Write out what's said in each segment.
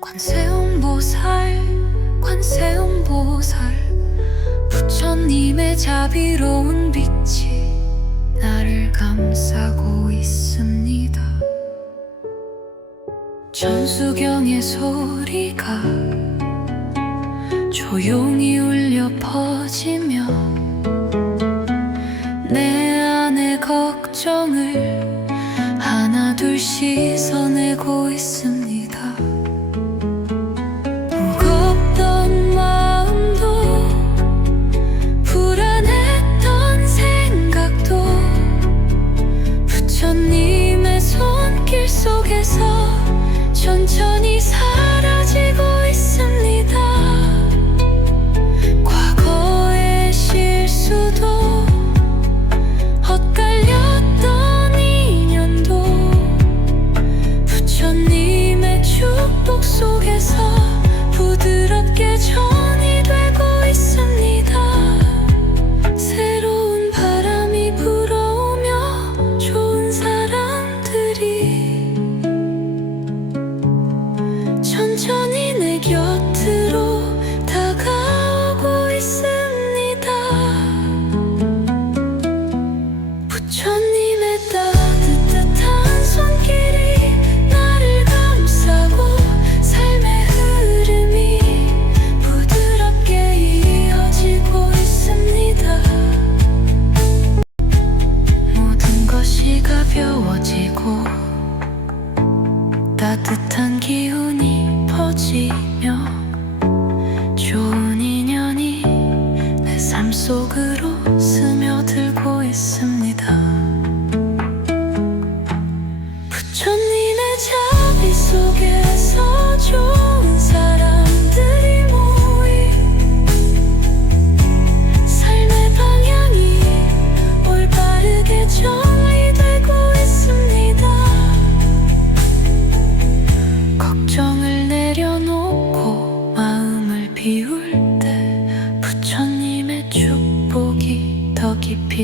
관세음보살 관세음보살. 부처님의 자비로운 빛이 나를 감싸고 있습니다. 전수경의 소리가 조용히 울려 퍼지며 내 안의 걱정을 하나 둘 씻어내고 있습니다.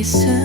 places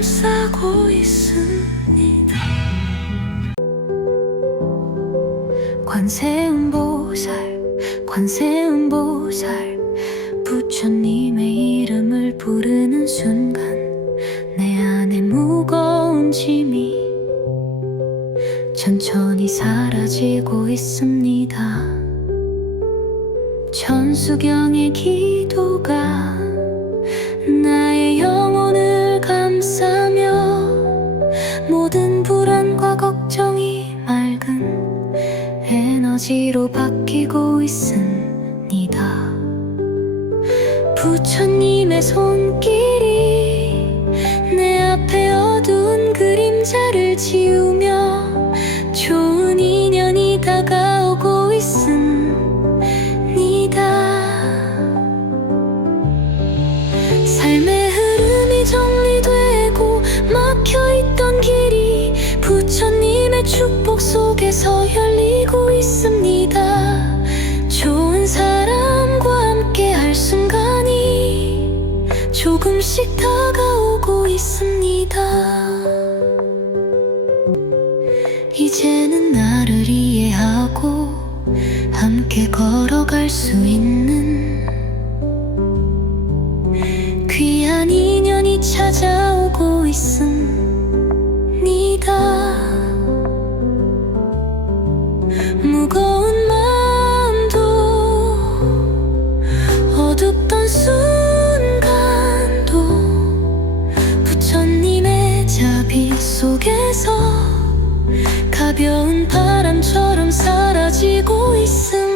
찾아오고 있습니다. 관세음보살, 관세음보살, 부처님의 이름을 부르는 순간 내 안에 무거운 짐이 천천히 사라지고 있습니다. 천수경의 기도가 에너지로 바뀌고 있습니다. 부처님의 손길이 내 앞에 어두운 그림자를 이제는 나를 이해하고 함께 걸어갈 수 있는 귀한 인연이 찾아오고 있습니다. 무거운 마음도 어둡던 순간도 부처님의 자비 속에서 가벼운 바람처럼 사라지고 있습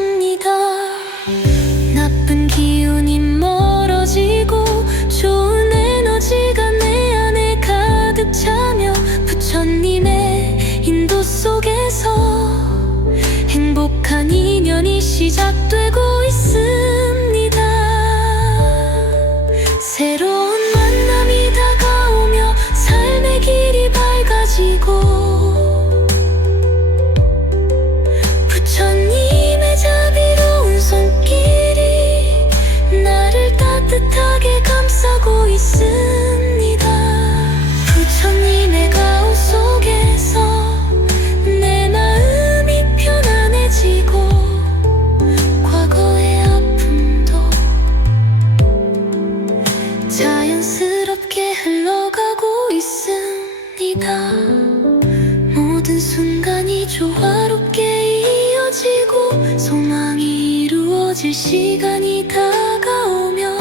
시간이 다가오며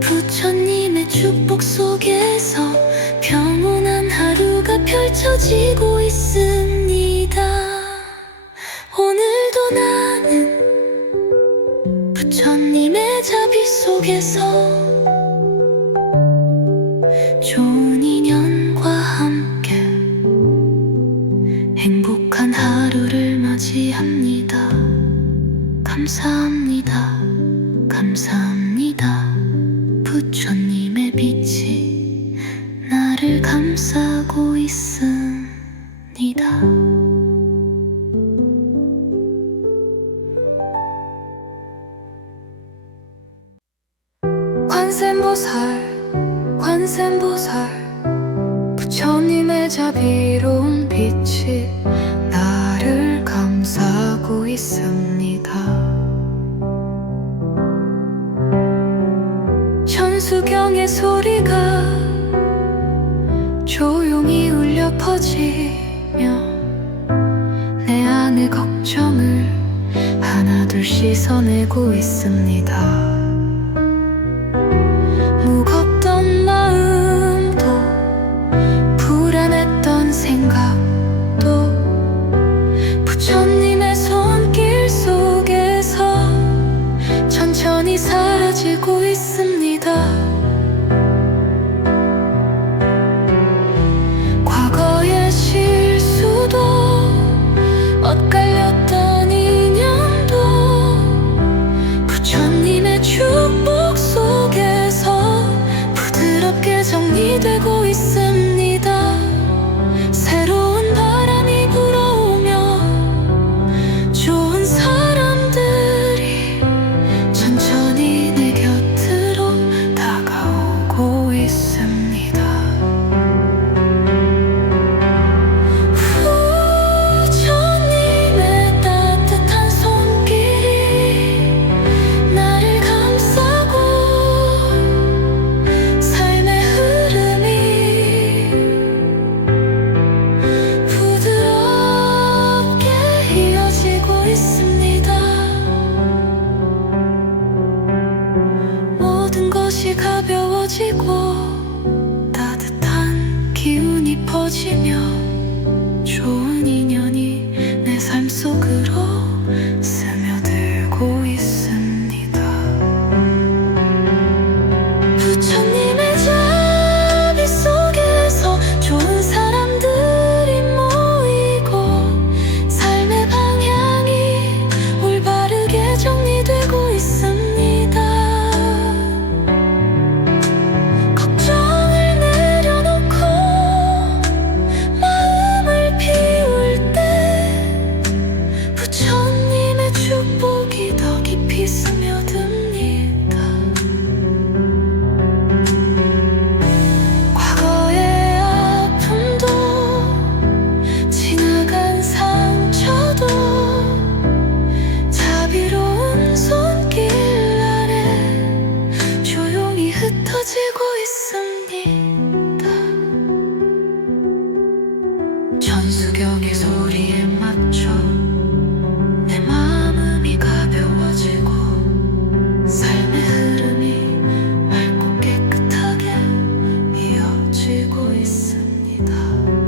부처님의 축복 속에서 평온한 하루가 펼쳐지고 관세음보살 관세음보살. 부처님의 자비로운 빛이 나를 감싸고 있습니다. 천수경의 소리가 조용히 울려 퍼지며 내 안의 걱정을 하나둘 씻어내고 있습니다 가벼워지고 따뜻한 기운이 퍼지며 있습니다.